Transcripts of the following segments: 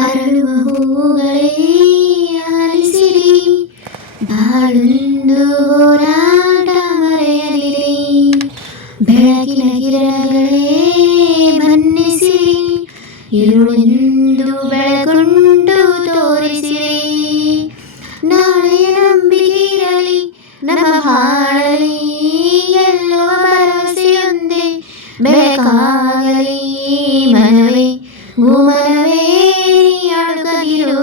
ಅರಳುವ ಹೂಗಳೇ ಆಲಿಸಿರಿ, ಬಾಳೊಂದು ಹೋರಾಟ ಮರೆಯದಿರಿ. ಬೆಳಕಿನ ಕಿರಣಗಳೇ ಬನ್ನಿಸಿರಿ, ಇರುಳೆಂದು ಬೆಳಕೊಂಡು ತೋರಿಸಿರಿ. ನಾಳೆಯ ನಂಬಿಕೆ ಇರಲಿ ನಮ್ಮ ಬಾಳಲಿ, ಗೆಲ್ಲುವ ಭರವಸೆಯೊಂದೇ ಬೆಳಕಾಗಲಿ. ಮನವೇ ಓ ಮನವೇ ಅಳುಕದಿರು,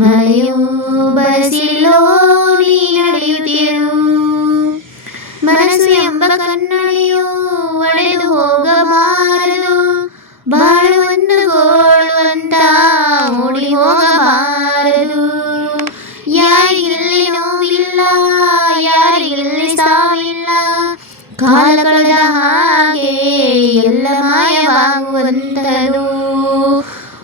ಮಳೆಯು ಬರಸಿಲ್ಲೋ ನೀ ನಡೆಯುತ್ತಿರು. ಮನಸ್ಸು ಎಂಬ ಕನ್ನಡಿಯು ಒಡೆದು ಹೋಗಬಾರದು, ಬಾಳು ಒಂದು ಗೋಳು ಅಂತ ಓಡಿ ಹೋಗಬಾರದು. ಯಾರಿಗಿಲ್ಲಿ ನೋವಿಲ್ಲ, ಯಾರಿಗಿಲ್ಲಿ ಸಾವಿಲ್ಲ, ಕಾಲ ಕಳೆದ ಹಾಗೆ ಎಲ್ಲ ಮಾಯವಾಗುವಂತದು.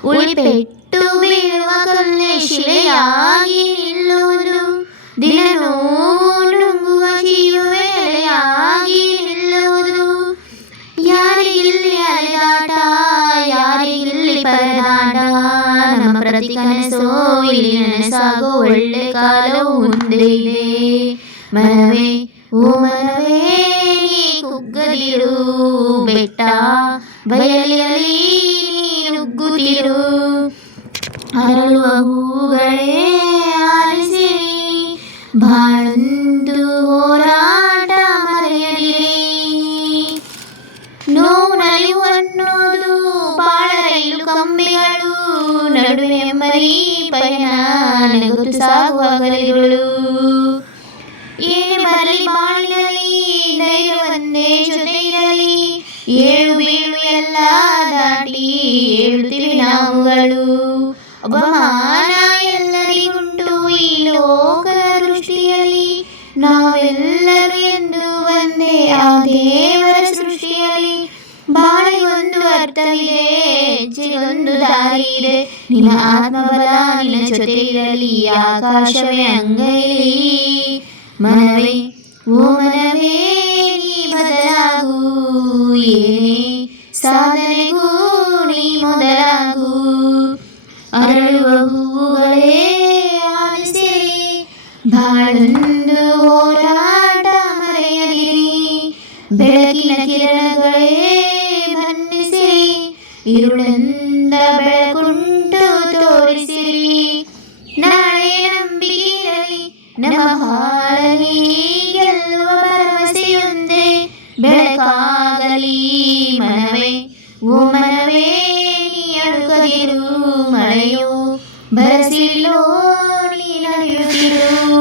ಉಳಿಪೆಟ್ಟು ಬೀಳುವ ಕಲ್ಲೇ ಶಿಲೆಯಾಗಿ ನಿಲ್ಲುವುದು, ದಿನ ನೋವು ನುಂಗುವ ಜೀವವೇ ಎಲೆಯಾಗಿ ನಿಲ್ಲುವುದು. ಯಾರಿಗಿಲ್ಲಿ ಅಲೆದಾಟ, ಯಾರಿಗಿಲ್ಲಿ ಪರದಾಟ, ನಮ್ಮ ಪ್ರತಿ ಕನಸೋ ಇಲ್ಲಿ ನನಸಾಗೋ ಒಳ್ಳೆ ಕಾಲವು ಮುಂದೆ ಇದೆ. ಮನವೇ ಓ ಮನವೇ ನೀ ಕುಗ್ಗದಿರು, ಬೆಟ್ಟ ಬಯಲಿನಲ್ಲಿ ನೀ ನುಗ್ಗುತ್ತಿರು. ಅರಳುವ ಹೂಗಳೇ ಆಲಿಸಿರಿ, ಬಾಳೊಂದು ಹೋರಾಟ ಮರೆಯದಿರಿ. ನೋವು ನಲಿವು ಅನ್ನೋದು ಬಾಳ ರೈಲು ಕಂಬಿಗಳು, ನಡುವೆ ಮರಿ ಪಯಣ ನಗುತ್ತು ಸಾಗುವ ಗಲಿಗಳು. ಏನೇ ಬರಲಿ ಬಾಳಿನಲ್ಲಿ ಧೈರ್ಯವನ್ನೇ ಜೊತೆ ಇರಲಿ, ಏಳು ಬೀಳು ಎಲ್ಲ ದಾಟಿ ಏಳುತ್ತೀವಿ ನಾವುಗಳು. ಅವಮಾನ ಎಲ್ಲರಿಗುಂಟು ಈ ಲೋಕದ ದೃಷ್ಟಿಯಲ್ಲಿ, ನಾವೆಲ್ಲರೂ ಎಂದು ಒಂದೇ ಆ ದೇವರ ಸೃಷ್ಟಿಯಲ್ಲಿ. ಬಾಳಿಗೊಂದು ಅರ್ಥವಿದೆ, ಹೆಜ್ಜೆಗೊಂದು ದಾರಿ ಇದೆ, ನಿನ್ನ ಆತ್ಮಬಲ ನಿನ್ನ ಜೊತೆ ಇರಲಿ, ಆಕಾಶವೇ ಅಂಗೈಲಿ. ಮನವೇ ಓ ಮನವೇ ನೀ ಬದಲಾಗು, ಏನೇ ಸಾಧನೆಗೂ ನೀ ಮೊದಲಾಗು. ಅರಳುವ ಹೂಗಳೇ ಆಲಿಸಿರಿ, ಬಾಳೊಂದು ಹೋರಾಟ ಮರೆಯದಿರಿ. ಬೆಳಕಿನ ಕಿರಣಗಳೇ ಬನ್ನಿಸಿರಿ, ಇರುಳೆಂದ ಬೆಳಕುಂಟು ತೋರಿಸಿರಿ. ನಾಳೆ ನಂಬಿಕೆ ಇರಲಿ ನಮ್ಮ ಬಾಳಲಿ, ಗೆಲ್ಲುವ ಭರವಸೆಯೊಂದೇ ಬೆಳಕಾಗಲಿ. ಮನವೇ ಓ ಮನವೇ ನೀ ಅಳುಕದಿರು, ಮಳೆಯು ಬರಸಿಲ್ಲೋ ನೀ ನಡೆಯುತ್ತಿರು.